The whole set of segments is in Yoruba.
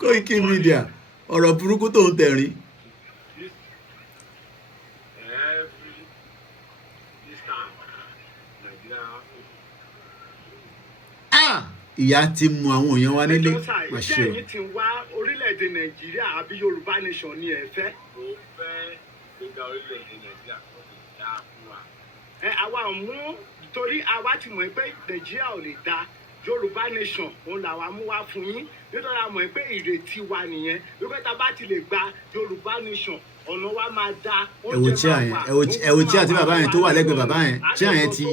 Koikimedia ọ̀rọ̀ burúkú tó ń tẹ̀rín. Ìyá ti mú àwọn èèyàn wa nílé. Ṣé ẹ̀yin ti wá orílẹ̀-èdè Nàìjíríà àbí Yorùbá nation ni ẹ fẹ́? Mo fẹ́ gbéga orílẹ̀-èdè Nàìjíríà kọ́ lè dá fún wa. Àwa ò mú torí àwa ti mọ̀ pé Nàìjíríà ò lè dá Yorùbá nation òun làwa mú wá fún yín nítorí a mọ̀ pé ìrètí wa nìyẹn wípé tá a bá ti lè gba Yorùbá nation ọ̀nà wa máa da. Ẹ̀wò tí àti bàbá yẹn tó wà lẹ́gbẹ̀ẹ́ bàbá yẹn tí àyẹn ti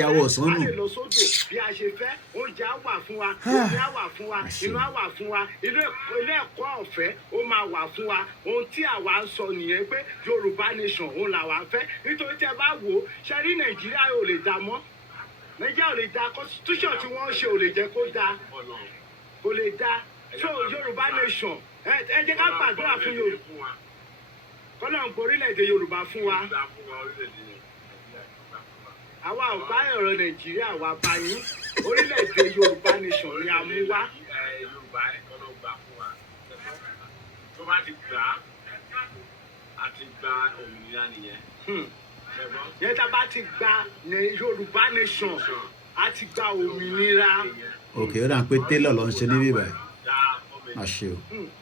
ya wọ̀ sọ́nù. a lè lọ sódò bí a ṣe fẹ́ oúnjẹ á wà fún wa omi á wà fún wa inú á wà fún wa ilé ẹ̀kọ́ ọ̀fẹ́ ó máa wà fún wa ohun tí àwa ń sọ nìyẹn pé Yorùbá nation òun làwa ń fẹ́ nítorí tẹ́ bá wò ó ṣe rí Nàìjíríà ò lè dá mọ́ Nàìjíríà ò lè dá constitution tí wọ́n ṣe ò lè jẹ́ kó dá kò lè dá so Yorùbá nation ẹ jẹ́ ká gbàdúrà fún Yorùbá kọ́nà ń gbọ́ orílẹ̀-èdè Yorùbá fún wa. Àwa ò bá ọ̀rọ̀ Nàìjíríà wa bá yín orílẹ̀-èdè Yorùbá nation ni a mú wá. Yorùbá ẹ̀kọ́ ló gbà fún wa. Tó bá ti gbà á ti gba òmìnira nìyẹn. Yẹn tá a bá ti gba Yorùbá nation a ti gba òmìnira. Òkè ó dà ń pé télọ̀ ló ń ṣe níbí báyìí. Àṣẹ o.